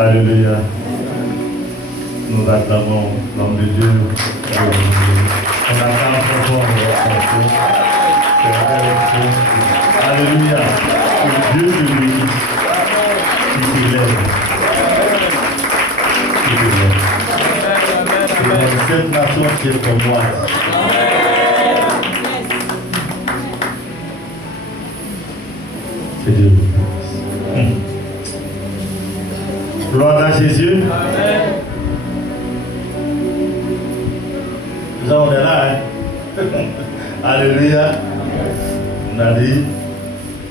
Alléluia. Nous acclamons l'homme de Dieu. On acclame son nom. Alléluia. Que Dieu te bénisse. Qui t'élève. Qui t'élève. Cette nation qui est comme moi. Que Dieu vous bénisse. Gloire à Jésus. Amen. Nous on est là, hein? Alléluia. On a dit,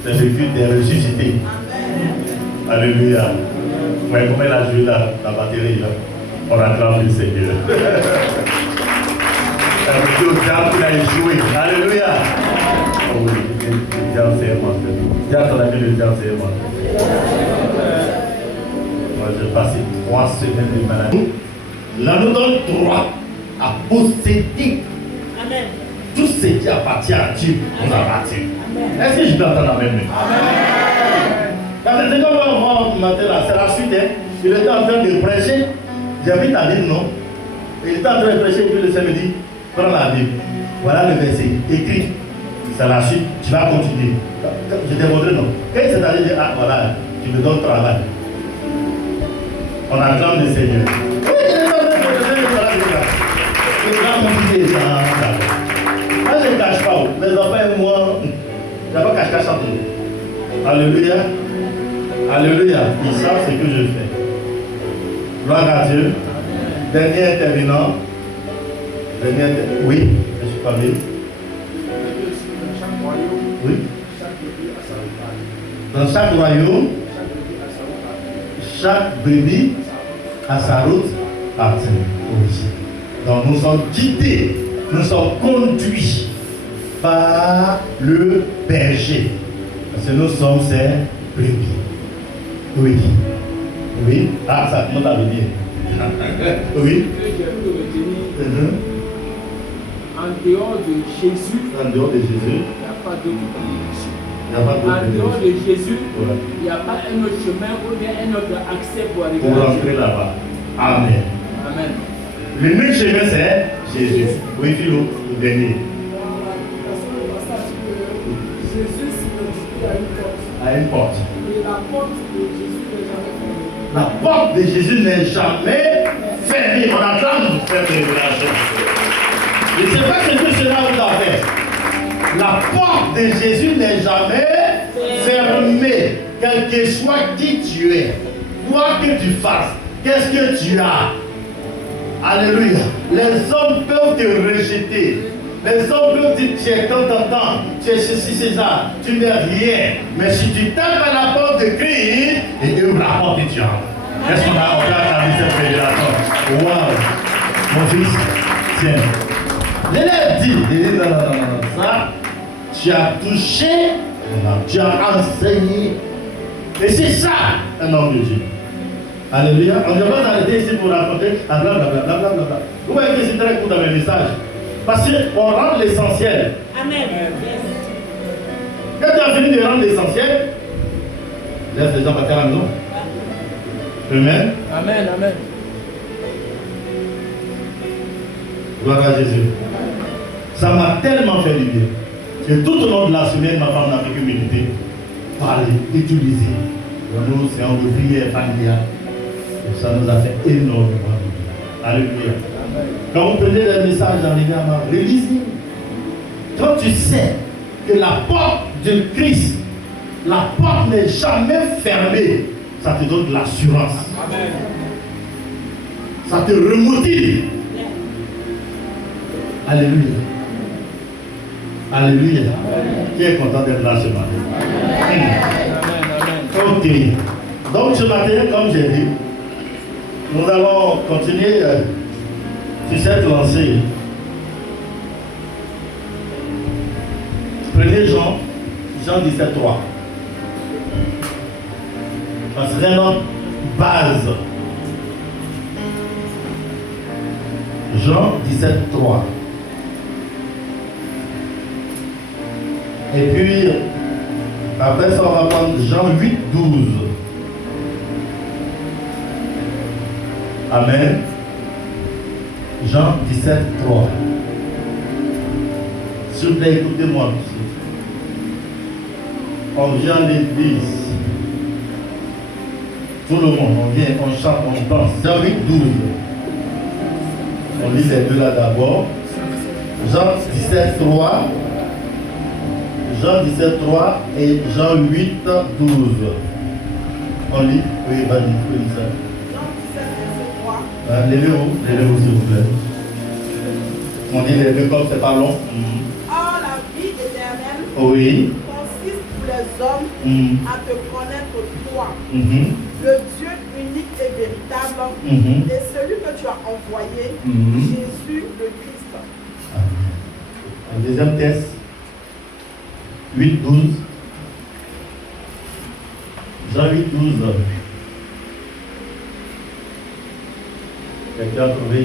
c'est vécu, t'es ressuscité. Alléluia. Ouais, comment elle a joué la batterie là? On acclame le Seigneur. Ça veut dire au diable qu'il a échoué. Alléluia. Oh oui, le diable c'est menteur. Diable, on a vu le diable c'est menteur. Moi, j'ai passé 3 semaines de maladie. Là, nous donne droit à posséder. Amen. Tout ce qui appartient à Dieu nous appartient. Est-ce que je peux entendre la même? Amen. Parce que c'est comme on matin là, c'est la suite. Hein. Il était en train de prêcher. J'habite à Lille, non? Il était en train de prêcher, puis le Seigneur me dit, prends la Bible. Voilà le verset, écrit. C'est la suite, tu vas continuer. Je t'ai montré, non? Quand il s'est allé dire, ah voilà, tu me donnes travail. On acclame le Seigneur. Oui, il est en train de prêcher, je ne cache pas, les enfants et moi, il n'y a pas cache-cache entre nous. Alléluia. Alléluia. Ils savent ce que je fais. Gloire à Dieu. Dernier intervenant. Oui, je suis parlé. Oui. Dans chaque royaume, chaque brebis a sa route partie. Donc nous sommes guidés, nous sommes conduits par le berger. Parce que nous sommes ces brebis. Oui. Oui. Ah, ça commence à venir. Oui. En dehors de Jésus, il n'y a pas d'autre bénédiction. En dehors de Jésus, il n'y a pas un autre chemin ou bien un autre accès pour arriver pour rentrer là-bas. Amen. Amen. L'unique chemin, c'est Jésus. Oui, Philo, le dernier. Jésus s'identifie à une porte. À une porte. Et la porte de Jésus n'est jamais fermée. La porte de Jésus n'est jamais fermée. On attend de faire des révélations. Et c'est pas ce que cela vous a fait. La porte de Jésus n'est jamais fermée. Quel que soit qui tu es, quoi que tu fasses, qu'est-ce que tu as. Alléluia. Les hommes peuvent te rejeter. Les hommes peuvent dire tu es content, tu es ceci, c'est ça, tu n'es rien. Mais si tu tapes à la porte de Christ, il ouvre la porte et tu entres. Est-ce qu'on a entendu cette révélation? Waouh! Mon fils, tiens. L'élève dit, non, ça, tu as touché, tu as enseigné. Et c'est ça, un homme de Dieu. Alléluia. On ne va pas s'arrêter ici pour raconter, blablabla. Vous voyez que c'est très court dans mes messages. Parce qu'on rend l'essentiel. Amen. Quand tu as fini de rendre l'essentiel, laisse les gens partir à la maison. Amen. Amen, amen. Gloire à Jésus. Ça m'a tellement fait du bien. Et tout au long de la semaine, ma femme n'a fait que méditer, parler, utiliser. Nous, c'est un de prière familiale. Et ça nous a fait énormément de bien. Alléluia. Quand vous prenez les messages dans les gamins, relisez. Quand tu sais que la porte de Christ, la porte n'est jamais fermée, ça te donne de l'assurance. Ça te remotive. Alléluia. Alléluia. Qui est content d'être là ce matin? Ok. Donc ce matin, comme j'ai dit, nous allons continuer sur cette lancée. Prenez Jean 17:3. C'est vraiment base. Jean 17:3. Et puis, après ça, on va prendre Jean 8:12. Amen. Jean 17, 3. S'il vous plaît, écoutez-moi. On vient à l'église. Tout le monde, on vient, on chante, on danse. Jean 8, 12. On lit les deux là d'abord. Jean 17, 3. Jean 17, 3 et Jean 8, 12. On lit. Oui, vas-y, oui, ça. Jean 17, verset 3. Levez-vous, s'il vous plaît. On dit les deux comme c'est pas long. Or, la vie éternelle Oui. consiste pour les hommes à te connaître toi, le Dieu unique et véritable, et celui que tu as envoyé, Jésus le Christ. Un deuxième test. 8, 12. Jean 8, 12. Quelqu'un a trouvé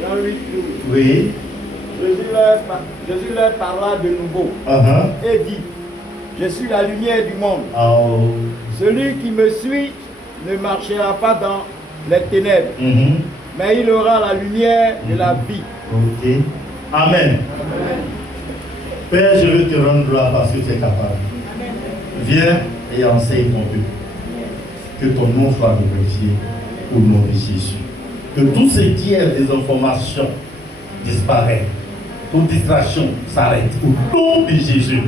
Jean 8, 12. Oui. Jésus leur parla de nouveau et dit, je suis la lumière du monde. Oh. Celui qui me suit ne marchera pas dans les ténèbres, mais il aura la lumière de la vie. Ok. Amen. Père, je veux te rendre gloire parce que tu es capable. Viens et enseigne ton peuple. Que ton nom soit glorifié au nom de Jésus. Que tout ce qui est des informations disparaît. Toute distraction s'arrête. Au nom de Jésus.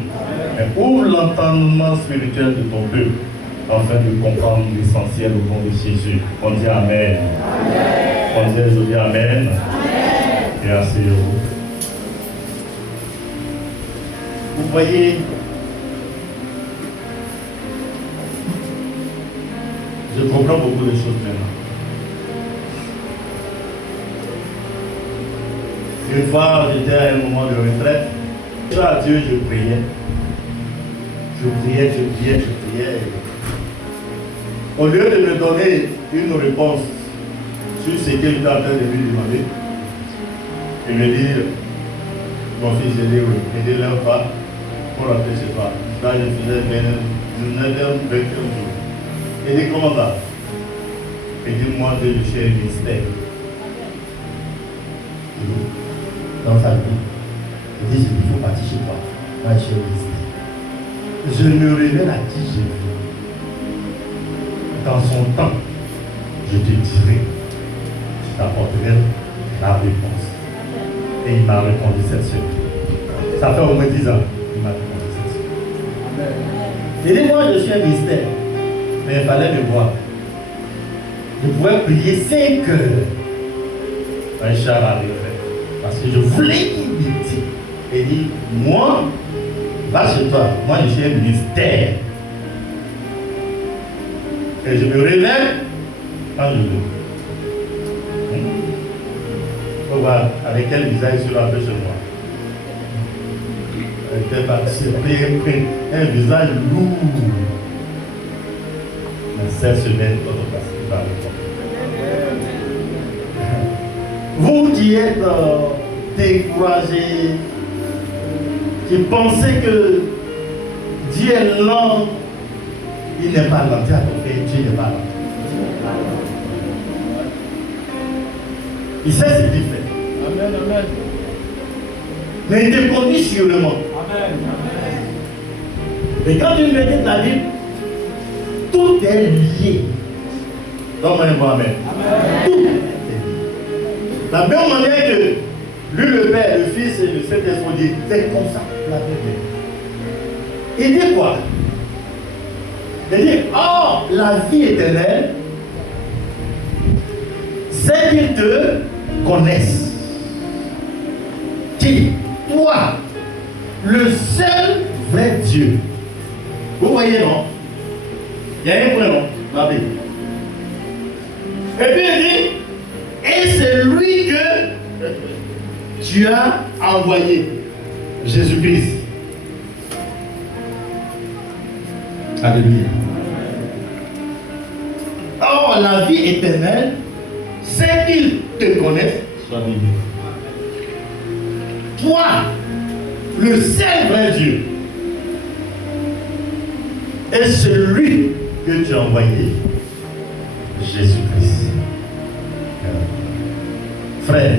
Et ouvre l'entendement spirituel de ton peuple afin de comprendre l'essentiel au nom de Jésus. On dit Amen. On dit aujourd'hui Amen. Et asseyez-vous. Vous voyez, je comprends beaucoup de choses maintenant. Une fois, j'étais à un moment de retraite. À Dieu, je priais. Je priais. Au lieu de me donner une réponse sur ce que j'étais en train de lui demander, il me dit, mon fils, j'ai dit oui, il dit leur pas pour rentrer chez toi. Là, je faisais 19 heures, 21 jours. Il dit, comment ça? Il dit, moi, je suis un mystère. Dans sa vie, il dit, il faut partir chez toi. Moi, je suis un mystère. Je me révèle à qui je veux. Dans son temps, je te dirai, je t'apporterai la réponse. Et il m'a répondu cette semaine. Ça fait au moins 10 ans qu'il m'a répondu cette semaine. Il dit, moi je suis un mystère, mais il fallait me voir. Je pouvais prier 5 heures. Un char arrivait. Parce que je voulais imiter. Et il dit, moi, va chez toi, moi je suis un mystère. Et je me révèle quand je veux. On va avec quel visage sur la chez moi. Un visage lourd. Mais cette semaine, votre place va le Vous qui êtes découragés, qui pensez que Dieu est lent, il n'est pas lent. Dieu n'est pas lent. Il sait ce qu'il fait. Amen, amen. Mais il te conduit sûrement. Amen, amen. Et quand tu médites la Bible, tout est lié. Donne-moi un mot, amen. Tout est lié. La même manière que lui, le Père, le Fils et le Saint-Esprit, c'est comme ça la Bible. Il dit quoi? Il dit, or, la vie éternelle, c'est qu'ils te connaissent. Qui? Toi, le seul vrai Dieu. Vous voyez, non? Il y a un point, non? La Bible. Et puis il dit, et c'est lui que tu as envoyé, Jésus-Christ. Alléluia. Or, la vie éternelle, c'est qu'ils te connaissent, soit béni. Toi, le seul vrai Dieu, et celui que tu as envoyé, Jésus-Christ. Frère,